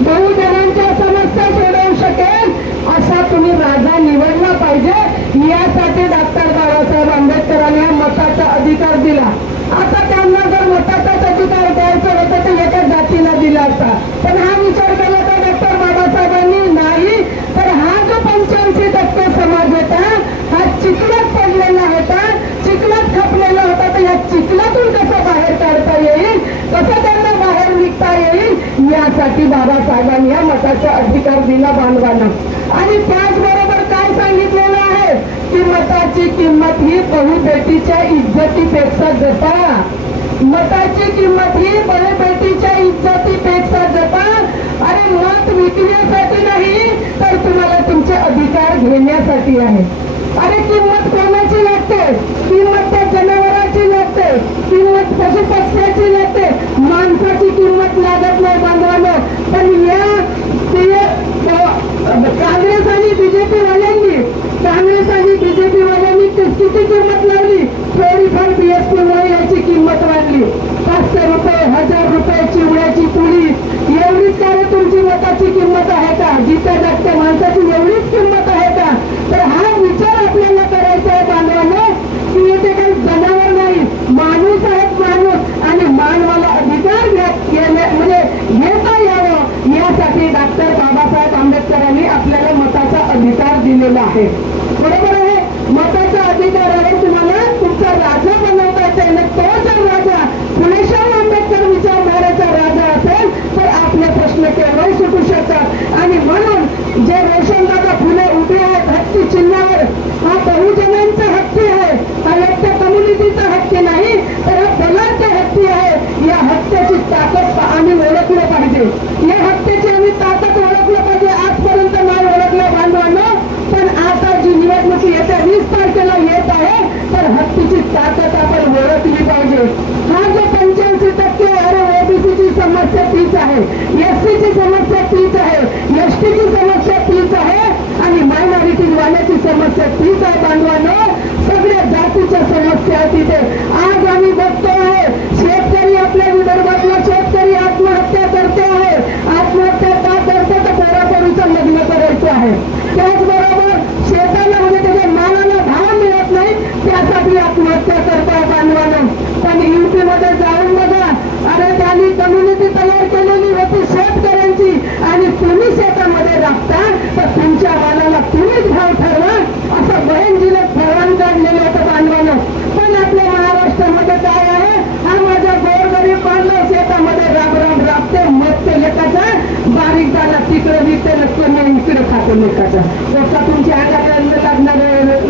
बहुजनांच्या समस्या सोडवू शकेल असा तुम्ही राजा निवडला पाहिजे. यासाठी डॉक्टर बाबासाहेब आंबेडकरांनी मताचा अधिकार दिला. आता त्यांना जर मताचाच अधिकार द्यायचा होता तर एका जातीला दिला असता, पण हा विचार केला तर डॉक्टर बाबासाहेबांनी नाही. तर हा जो 85% समाज होता हा चिखलात पडलेला होता, चिखलात खपलेला होता. तर या चिखलातून कसं बाहेर काढता येईल, कसं त्यांना बाहेर निघता येईल, यासाठी बाबासाहेबांनी या मताचा अधिकार दिला बांधवांना. आणि त्याचबरोबर काय सांगितलेलं आहे की मताची किंमत ही बहुबेटीच्या इज्जतीपेक्षा जपा. मताची किंमत ही बहुबेटीच्या इज्जतीपेक्षा जपा. अरे मत विकण्यासाठी नाही तर तुम्हाला तुमचे अधिकार घेण्यासाठी आहे. अरे किंमत कोणाची लागते? किंमत त्या जनावराची लागते, किंमत पशुपक्ष्याची लागते, माणसाची किंमत लागत नाही बांधवांनो. पण या काँग्रेस आणि बीजेपी वाल्यांनी किती किंमत लावली? थोडीफार बीएसपी मुळे याची किंमत वाढली. 500 रुपये, 1000 रुपये चिवड्याची पुडी, एवढीच काय तुमची मताची किंमत आहे का? जिथे जागत्या माणसाची एवढीच किंमत आहे का? तर हा विचार आपल्याला करायचा आहे बांधवांनो की येथे काही जनावर नाही, माणूस आहेत माणूस. आणि मानवाला अधिकार म्हणजे घेता यावं यासाठी डॉक्टर बाबासाहेब आंबेडकरांनी आपल्याला मताचा अधिकार दिलेला आहे. बरोबर आहे. मताचा अधिकार आहे. तुम्हाला तुमचा राजा बनवता येईल. तो जर राजा फुलेशाह आंबेडकर विचारधारेचा राजा असेल तर आपले प्रश्न केव्हाही सुटू शकतात. आणि म्हणून जे रोशनदादा फुले उभे आहेत हत्ती चिन्हावर, हा बहुजनांचा हत्ती आहे. हा एकट्या कम्युनिटीचा हत्ती नाही तर हा बलाढ्य हत्ती आहे. या हत्तीची ताकद आम्ही ओळखलं पाहिजे. या हत्तीची आम्ही ताकद ओळखलं पाहिजे. आजपर्यंत नाही ओळखलं बांधवांनो. पण आता जी निवडणूक येत्या 20 तारखेला येत आहे तर हत्तीची ताकद आपण ओळखली पाहिजे. हा जो 85% अरे ओबीसीची समस्या तीच आहे, एससीची समस्या तीच आहे, एसटीची समस्या तीच आहे आणि मायनॉरिटी वाल्याची समस्या तीच आहे बांधवांनो. सगळ्या जातीच्या समस्या आहे तिथे. आज आम्ही बघतो आहे शेतकरी, आपल्या विदर्भातला शेतकरी आत्महत्या करते आहे. आत्महत्या का करते तर पोरापोरीचं लग्न करायचं आहे. त्याचबरोबर शेताला म्हणजे त्याच्या मालाला भाव मिळत नाही त्यासाठी आत्महत्या करताय बांधवांनो. पण युपी मध्ये जाऊन बघा, अरे त्यांनी कम्युनिटी तयार केलेली होती शेतकऱ्यांची आणि तुम्ही शेतामध्ये राखता तर तुमच्या मालाला तुम्हीच भाव ठरवा असं बहीणजीला फरमान काढलेलं होतं बांधवांनो. पण आपल्या महाराष्ट्रामध्ये काय आहे, हा माझ्या गोरगरीब बांधव शेतामध्ये राब राबते मत लेखाचा, बारीक झाला तिकडे विकते नसतं मी इकडे खातो लेखाचा. का तुमच्या अंगाला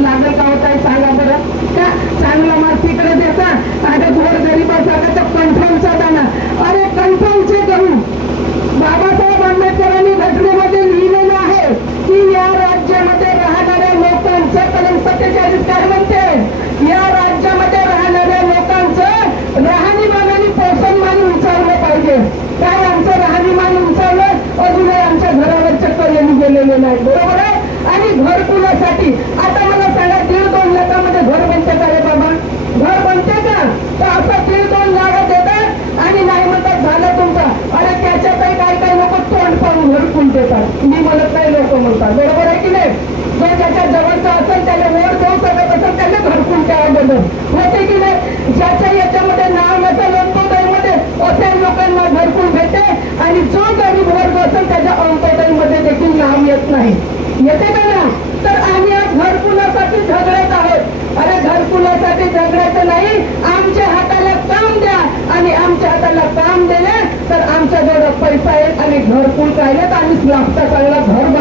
लागेल का होता सांगा बरं. का चांगला माल तिकडे देता आणि गोरगरीबासाठी तर कंट्रोलचा दाना. अरे कंट्रोलचे गहू बाबासाहेब आंबेडकरांनी घटनेमध्ये लिहिलेलं आहे की या राज्यामध्ये राहणाऱ्या लोकांचं कलम 47 काय म्हणते, या राज्यामध्ये राहणाऱ्या लोकांचं राहणीमान आणि पोषणमान उंचावलं पाहिजे. काय आमचं राहणीमान उंचावलं, अजूनही आमच्या घरावर चक्कर यांनी गेलेले नाही. बरोबर आहे. आणि घरकुलासाठी आता मला सांगा 1.5-2 लाखामध्ये घर बनते का रे बाबा? घर बनते का? तर असं 1.5-2 लाख देतात आणि नाही म्हणतात झालं तुमचं. अरे त्याच्यातही काही लोक तोंड पाहून घरकुल देतात. मी म्हणत नाही, लोक म्हणतात. बरोबर आहे की नाही? जो ज्याच्या जवळचा असेल त्याला वोट देऊ शकत असेल त्याला घरकुल त्याबद्दल होते की नाही? ज्याच्या याच्यामध्ये नाव नसेल अंत्योदयमध्ये अशा लोकांना घरकुल भेटते आणि जो गरीब वर्ग असेल त्याच्या अंत्योदयमध्ये देखील नाव येत नाही. येते का ना? तर आम्ही आज घरकुलासाठी झगडत आहोत. अरे घरकुलासाठी झगडायचं नाही, आमच्या हाताला काम द्या आणि आमच्या हाताला काम दिले तर आमच्याजवळ पैसा येईल आणि घरकुल काढले तर आम्ही स्लॅबचा चांगला घर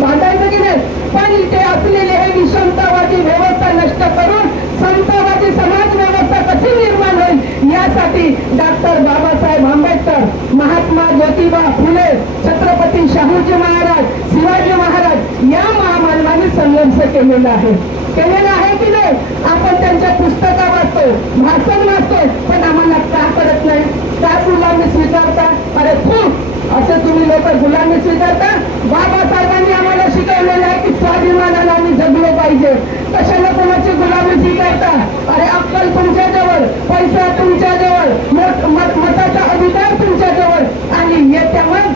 बांधायचं की नाही? पण इथे असलेले हे विषमतावादी व्यवस्था नष्ट करून समतावादी समाज व्यवस्था कशी निर्माण होईल यासाठी डॉक्टर बाबासाहेब आंबेडकर, महात्मा ज्योतिबा फुले, छत्रपती शाहूजी महाराज, शिवाजी महाराज या महामानवांनी संघर्ष केलेला आहे की नाही? आपण त्यांच्या पुस्तका वाचतो, भाषण वाचतो, पण आम्हाला का करत नाही? का गुलामी स्वीकारता? अरे खूप असे तुम्ही लोक गुलामी स्वीकारता. बाबासाहेबांनी आम्हाला शिकवलेलं आहे की स्वाभिमानाला आम्ही जगलो पाहिजे. कशाला कोणाची गुलामी स्वीकारता? अरे अक्कल तुमच्याजवळ, पैसा तुमच्याजवळ, मताचा अधिकार तुमच्याजवळ आणि येत्या मग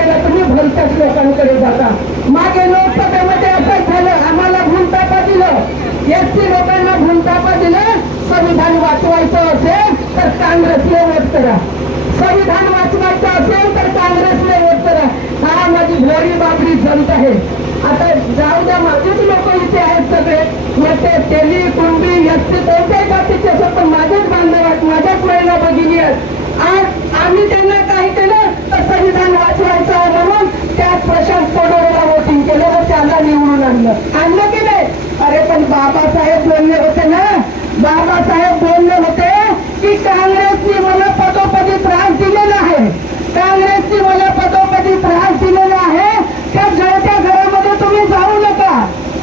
केलं तुम्ही भलत्याच लोकांकडे जाता. मागे लोकसभेमध्ये असं झालं, आम्हाला भूलतापा दिलं, एसटी लोकांना भूलतापा दिलं. संविधान वाचवायचं असेल तर काँग्रेसला वोट करा, संविधान वाचवायचं असेल तर काँग्रेसला वोट करा. हा माझी भोरी बाबरी जनता आहे. आता जाऊ द्या, माझेच लोक इथे आहेत सगळे, नेते तेली कुंभी एसटी कोणत्याही जातीचे असत, पण माझेच बांधव आहेत, माझ्याच महिला भगिनी आहेत. आज आम्ही त्यांना काय केलं तर संविधान वाचवायचं आहे म्हणून त्या प्रशांत कोडोरेला वोटिंग केलं व त्याला निवडून आणलं की नाही. अरे पण बाबासाहेब बोलले होते ना, बाबासाहेब बोलले होते की काँग्रेसने मला पदोपदी त्रास दिलेला आहे, काँग्रेसने मला पदोपदी त्रास दिलेला आहे. त्या जळत्या घरामध्ये तुम्ही जाऊ नका,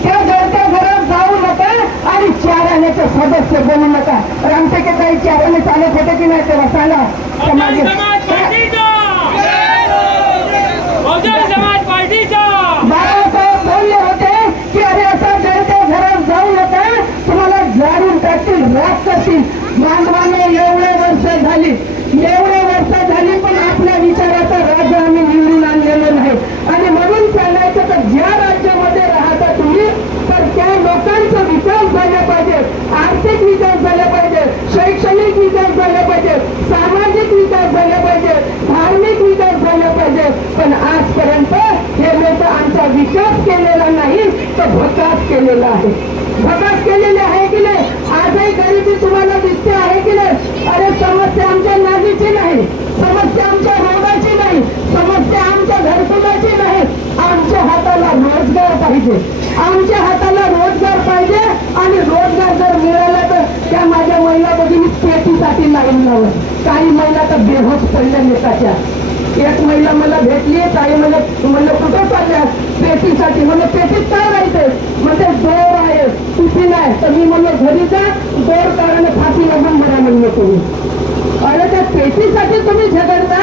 त्या जळत्या घरात जाऊ नका आणि 4 आण्याचे सदस्य बनू नका. रामटेकेताई 4 आणे चालत होते की नाही तेव्हा सांगा. बाबासाहेब बोलले होते की अरे असं जळत्या घरात जाऊ नका, तुम्हाला जाळून टाकतील, राख करतील. बांधवांना एवढे वर्ष झाली, एवढे वर्ष झाली, पण आपल्या विचाराचा राजा आम्ही निवडून आणलेलं नाही. आणि म्हणून सांगायचं तर ज्या राज्यामध्ये राहता तुम्ही तर त्या लोकांचा विकास झाला पाहिजे, आर्थिक विकास झाला पाहिजे, शैक्षणिक विकास झाला पाहिजे, सामाजिक विकास झाला पाहिजे, धार्मिक विकास झाला पाहिजे. पण आजपर्यंत हे लोक आमचा विकास केलेला नाही तर भकास केलेला आहे, भकास केलेले आहे की नाही. आजही गरिबी तुम्हाला दिसते आहे की नाही. अरे समस्या आमच्या नालीची नाही, समस्या आमच्या रोडाची नाही, समस्या आमच्या घरकुलाची नाही. आमच्या हाताला रोजगार पाहिजे, आमच्या हाताला रोजगार पाहिजे. आणि रोजगार जर मिळाला तर त्या माझ्या महिला भगिनी पेटीसाठी लाईन लावत, काही महिला तर बेहोश पडल्या नेताच्या. एक महिला मला भेटली, ताई म्हणलं कुठं चालल्या, पेटीसाठी. म्हणलं पेटीत काय राहायचंय, म्हणजे दोर आहे टिफिन आहे. तर मी म्हणलं घरी जा, दोर कारण फाशी लागून भरा म्हणलं तुम्ही. अरे त्या पेटीसाठी तुम्ही झगडता.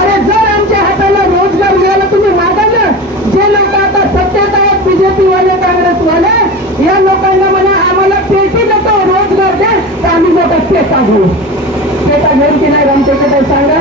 अरे जर आमच्या हाताला रोजगार मिळाला तुम्ही मागा ना. जे लोक आता सत्तेत आहेत, बीजेपी वाले काँग्रेसवाले, या लोकांना म्हणा आम्हाला पेटी नको रोजगार द्या, तर आम्ही मोठा पेटा घेऊ. पेटा घेऊन की नाही आमच्याकडे काय सांगा,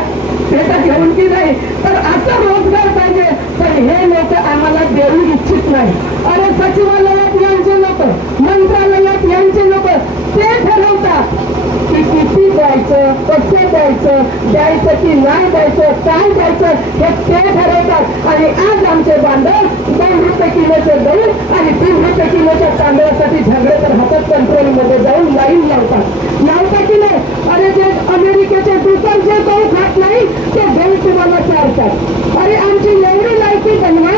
पेटा घेऊन की नाही. तर असं रोजगार पाहिजे, पण हे लोक आम्हाला देऊ इच्छित नाही. अरे सचिवालयात यांचे लोक, मंत्रालयात यांचे लोक, ते ठरवतात की किती द्यायचं, कसं द्यायचं, द्यायचं की नाही द्यायचं, काय द्यायचं हे ते ठरवतात. आणि आज आमचे बांधव 2 रुपये किलोचे गहू आणि 3 रुपये किलोच्या तांदळासाठी झगडे तर हातात कंट्रोलमध्ये जाऊन लाईन लावतात की नाही. अरे जे अमेरिकेचे दुकान जे गहू खात नाही ते गहू तुम्हाला चालतात. अरे आमची एवढी लायकी बनवा,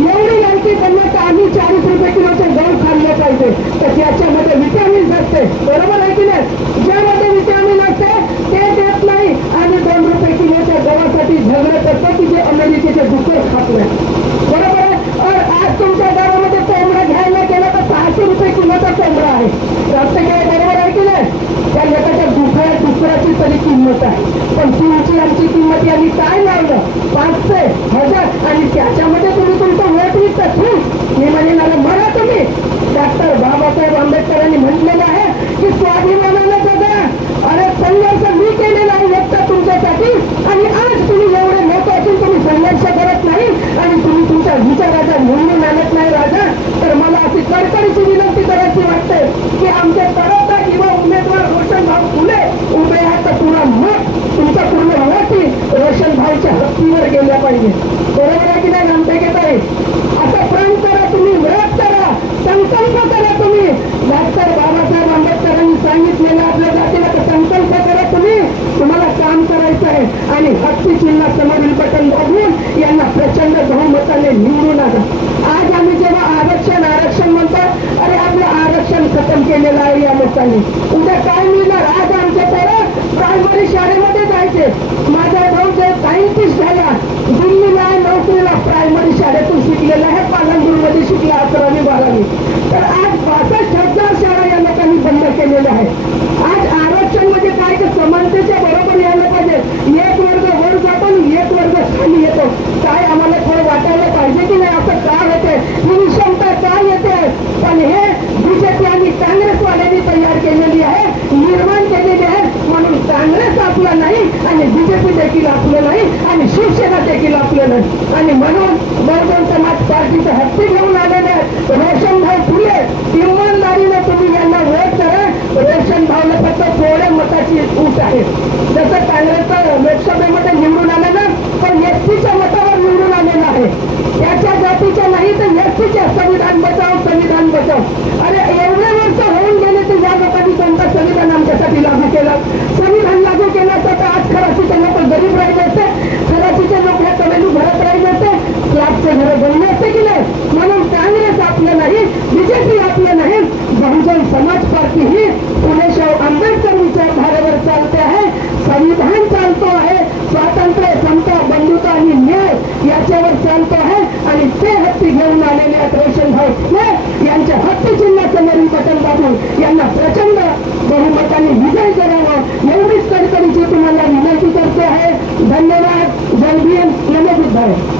एवढी लायकी बनवा तर आम्ही 40 रुपये किलोचे गहू खाल्ले पाहिजे. तर त्याच्यामध्ये विटॅमिन असते, बरोबर आहे की नाही. ज्यामध्ये विटॅमिन असते ते देत नाही आणि 2 रुपये किलोच्या गव्हासाठी झगडत असतं की जे अमेरिकेचे दुकान खात नाही, बरोबर आहे. आज तुमच्या गावामध्ये कोंबडा घ्यायला गेला तर 600 रुपये किलोचा कोंबडा आहे. जास्त काय, बरोबर आहे की नाही. त्या एखाद्या दुसऱ्याची तरी किंमत आहे, पण तुमची आमची किंमत यांनी काय लावलं 500, 1000 आणि त्याच्यामध्ये तुम्ही तुमचं वोट विकता. मी म्हणेन मला तुम्ही डॉक्टर बाबासाहेब आंबेडकरांनी म्हटलेलं आहे की स्वाभिमानाला जगा. अरे संघर्ष मी केलेला आहे एकटा तुमच्यासाठी, आणि आज तुम्ही एवढे लोक असून तुम्ही संघर्ष करत नाही आणि तुम्ही तुमच्या विचाराचा निवडून आणत नाही राजा. तर मला अशी कडकडीची विनंती करायची वाटते की आमचे तळोदा किंवा उमेदवार रोशनभाऊ फुले उभे आहेत तर पुन्हा मत तुमचा पूर्ण मती रोशनभाऊच्या हत्तीवर गेल्या पाहिजे, बरोबर आहे की नाही. रामटेकेताई असं प्रण करा, तुम्ही व्रत करा, संकल्प करा. तुम्ही डॉक्टर बाबासाहेब आंबेडकरांनी सांगितलेलं आपल्या जातीला तर संकल्प करा. तुम्हाला काम करायचं आहे आणि हत्ती चिन्ह समोरील बटन दाबून यांना प्रचंड बहुमताने निवडून आणा. आज आम्ही जेव्हा आरक्षण म्हणतात, अरे आपलं आरक्षण खतम केलेलं आहे या लोकांनी. उद्या काय मिळणार. आज आमच्या पोरं प्रायमरी शाळेमध्ये जायचे. माझा भाऊ जे सायंटिस्ट झाला, दिल्लीला नोकरीला प्रायमरी शाळेतून शिकलेला आहे, पालनपूरमध्ये शिकला 11वी 12वी. तर आज 62,000 शाळा या लोकांनी बंद केलेल्या आहेत. आज आरक्षण म्हणजे काय तर समानतेच्या बरोबर यायला पाहिजे. एक वर्ग वर जातो आणि एक वर्ग खाली येतो. काय आम्हाला थोडं वाटायला पाहिजे की नाही असं काय होते, ही विषमता काय येते. पण हे बीजेपी आणि काँग्रेसवाल्यांनी तयार केलेली आहे, निर्माण केलेली आहे. म्हणून काँग्रेस आपला नाही आणि आणि बीजेपी देखील आपलं नाही आणि शिवसेना देखील आपलं नाही. आणि म्हणून बहुजन समाज पार्टीचं हत्ती घेऊन आलेले रोशनभाऊ फुले, इमानदारीने तुम्ही यांना वोट करा. रोशनभाऊला फक्त थोड्या मताची ऊट आहे. जसं काँग्रेसचं लोकसभेमध्ये निवडून आलेलं पण एसटीच्या मतावर निवडून आलेलं आहे. त्याच्या जातीच्या नाही तर एसटीच्या संविधान बचाव संविधान बचाव. अरे एवढे वर्ष होऊन गेले तर या लोकांनी कोणतं संविधान आमच्यासाठी लागू केलं? संविधान लागू केलं तर आज खराशीचे लोक गरीब राहिले असते, खराशीचे लोक ह्या कवेलू घरात राहिले असते, स्लॅबचे घरं बनले असते की नाही? म्हणून काँग्रेस आपलं नाही, बीजेपी आपलं नाही, बहुजन समाज पार्टी ही फुलेशाह आंबेडकर विचारधारेवर चालते आहे. संविधान चालतो आहे, स्वातंत्र्य समता बंधुता आणि न्याय याच्यावर चालतो आहे. आणि ते हत्ती घेऊन आलेले आहेत रोशनभाऊ फुले यांच्या हत्ती चिन्हासमोरील बटन दाबून यांना प्रचंड बहुमताने विजय करावा एवढीच कडकडीची तुम्हाला विनंती करते आहे. धन्यवाद. जय भीम. नमो बुद्धाय.